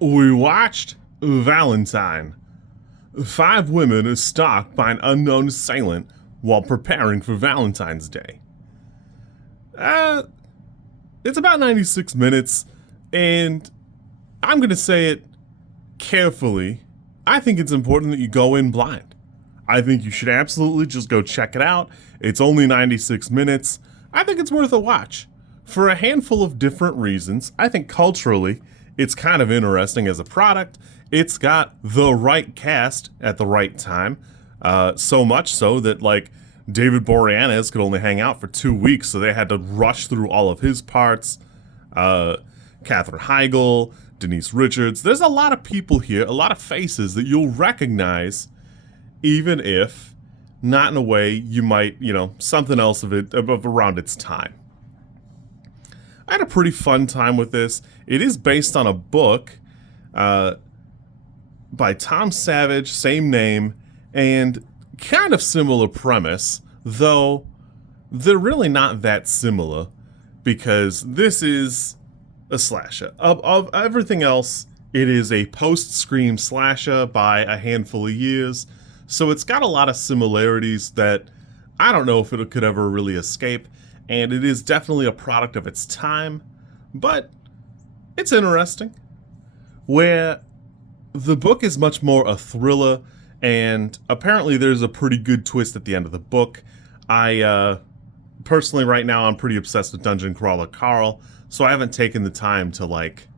We watched Valentine. 5 women are stalked by an unknown assailant while preparing for Valentine's Day. It's about 96 minutes, and I'm going to say it carefully. I think it's important that you go in blind. I think you should absolutely just go check it out. It's only 96 minutes. I think it's worth a watch. For a handful of different reasons. I think culturally, it's kind of interesting as a product. It's got the right cast at the right time. So much so that, like, David Boreanaz could only hang out for 2 weeks, so they had to rush through all of his parts. Katherine Heigl, Denise Richards. There's a lot of people here, a lot of faces that you'll recognize, even if not in a way you might, something else of it around its time. I had a pretty fun time with this. It is based on a book by Tom Savage, same name, and kind of similar premise, though they're really not that similar because this is a slasher. Of everything else, it is a post-Scream slasher by a handful of years, so it's got a lot of similarities that I don't know if it could ever really escape, and it is definitely a product of its time, but it's interesting. Where the book is much more a thriller, and apparently there's a pretty good twist at the end of the book. I personally right now I'm pretty obsessed with Dungeon Crawler Carl, so I haven't taken the time to like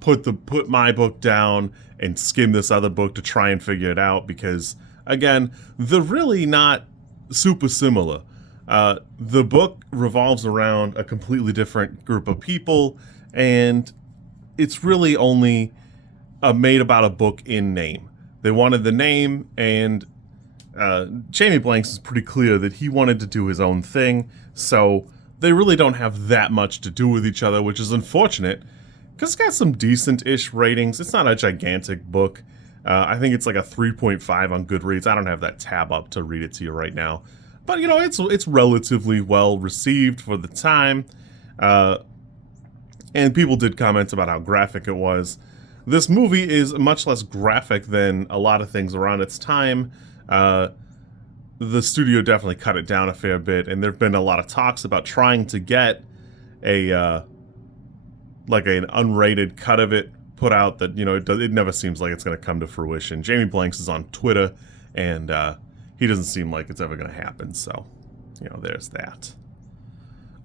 put my book down and skim this other book to try and figure it out because again, they're really not super similar. The book revolves around a completely different group of people, and it's really only made about a book in name. They wanted the name, and Jamie Blanks is pretty clear that he wanted to do his own thing, so they really don't have that much to do with each other, which is unfortunate, because it's got some decent-ish ratings. It's not a gigantic book. I think it's like a 3.5 on Goodreads. I don't have that tab up to read it to you right now. But, it's relatively well received for the time. And people did comment about how graphic it was. This movie is much less graphic than a lot of things around its time. The studio definitely cut it down a fair bit, and there have been a lot of talks about trying to get an unrated cut of it put out that, it never seems like it's going to come to fruition. Jamie Blanks is on Twitter, and he doesn't seem like it's ever going to happen, so, there's that.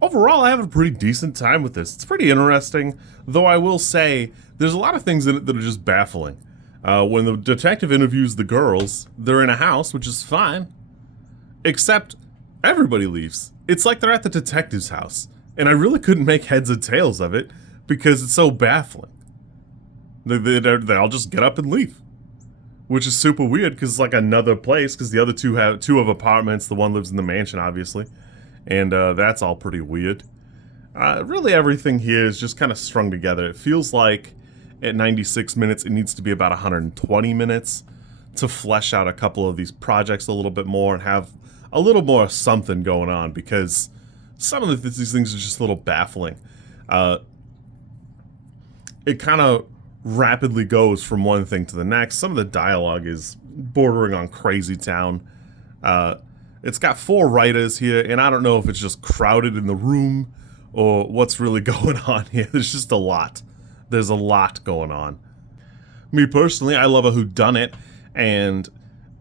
Overall, I have a pretty decent time with this. It's pretty interesting, though I will say there's a lot of things in it that are just baffling. When the detective interviews the girls, they're in a house, which is fine, except everybody leaves. It's like they're at the detective's house, and I really couldn't make heads or tails of it because it's so baffling. They all just get up and leave. Which is super weird because it's like another place because the other two have apartments. The one lives in the mansion, obviously. And that's all pretty weird. Really everything here is just kind of strung together. It feels like at 96 minutes, it needs to be about 120 minutes to flesh out a couple of these projects a little bit more and have a little more something going on because some of these things are just a little baffling. It kind of rapidly goes from one thing to the next. Some of the dialogue is bordering on crazy town. It's got 4 writers here, and I don't know if it's just crowded in the room or what's really going on here. There's just a lot. There's a lot going on. Me personally, I love a whodunit, and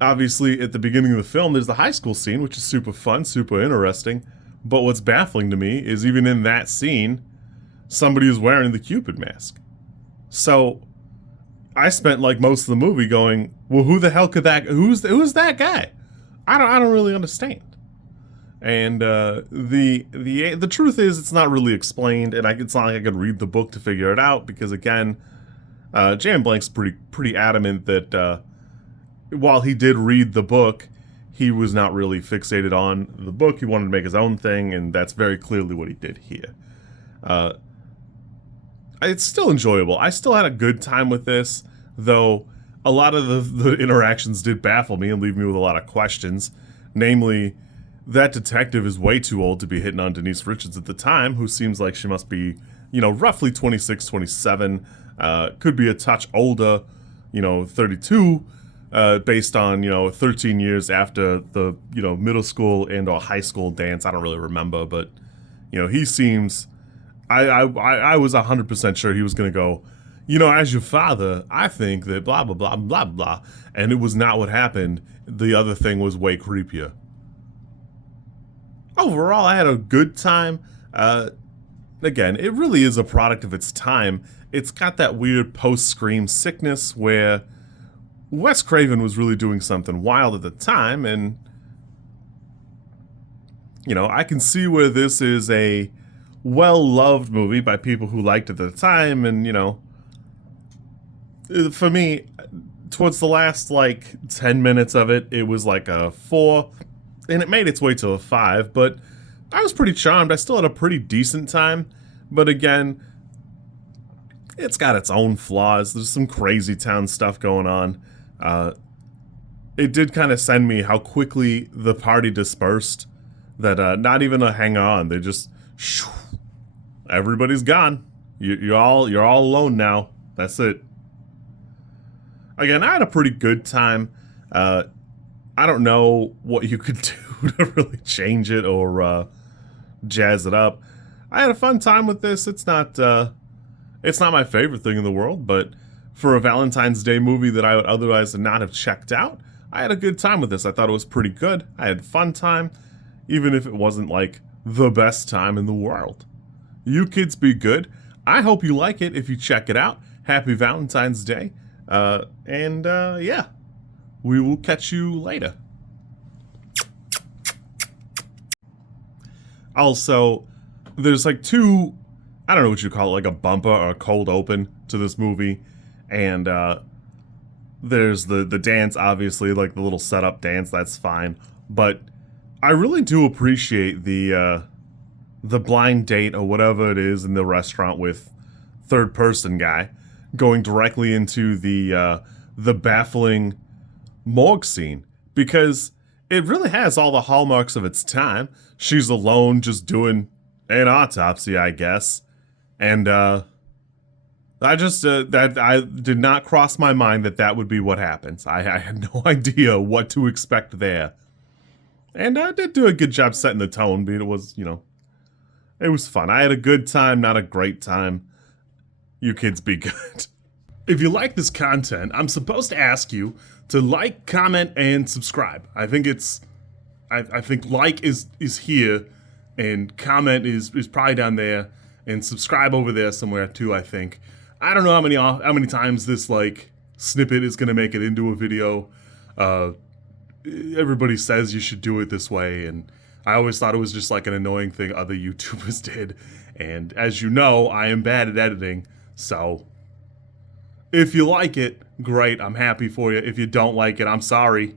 obviously at the beginning of the film, there's the high school scene, which is super fun, super interesting. But what's baffling to me is even in that scene, somebody is wearing the Cupid mask. So I spent like most of the movie going, well, who the hell could who's that guy? I don't really understand. And the truth is it's not really explained, and it's not like I could read the book to figure it out because again, Jan Blank's pretty adamant that while he did read the book, he was not really fixated on the book. He wanted to make his own thing, and that's very clearly what he did here. It's still enjoyable. I still had a good time with this, though a lot of the interactions did baffle me and leave me with a lot of questions. Namely, that detective is way too old to be hitting on Denise Richards at the time, who seems like she must be, roughly 26, 27. Could be a touch older, 32, based on, 13 years after the, middle school and or high school dance. I don't really remember, but, he seems, I was 100% sure he was going to go, as your father, I think that blah, blah, blah, blah, blah. And it was not what happened. The other thing was way creepier. Overall, I had a good time. Again, it really is a product of its time. It's got that weird post-Scream sickness where Wes Craven was really doing something wild at the time, and, I can see where this is a well-loved movie by people who liked it at the time, and, for me, towards the last, 10 minutes of it, it was like a 4, and it made its way to a 5, but I was pretty charmed. I still had a pretty decent time, but again, it's got its own flaws. There's some crazy town stuff going on. It did kind of send me how quickly the party dispersed, that not even a hang on. They just, everybody's gone. You're all alone now. That's it. Again, I had a pretty good time. I don't know what you could do to really change it or jazz it up. I had a fun time with this. It's not my favorite thing in the world, but for a Valentine's Day movie that I would otherwise not have checked out, I had a good time with this. I thought it was pretty good. I had a fun time, even if it wasn't the best time in the world. You kids be good. I hope you like it if you check it out. Happy Valentine's Day. Yeah, we will catch you later. Also, there's two, I don't know what you call it, a bumper or a cold open to this movie. And there's the dance, obviously, the little setup dance, that's fine. But I really do appreciate the blind date or whatever it is in the restaurant with third person guy going directly into the baffling morgue scene, because it really has all the hallmarks of its time. She's alone just doing an autopsy, I guess. And I just, that I did not cross my mind that would be what happens. I had no idea what to expect there. And I did do a good job setting the tone, but it was, it was fun. I had a good time, not a great time. You kids be good. If you like this content, I'm supposed to ask you to like, comment, and subscribe. I think I think like is here, and comment is probably down there, and subscribe over there somewhere too, I think. I don't know how many times this snippet is gonna make it into a video. Everybody says you should do it this way, and I always thought it was just an annoying thing other YouTubers did. And as you know, I am bad at editing, so if you like it, great, I'm happy for you. If you don't like it, I'm sorry.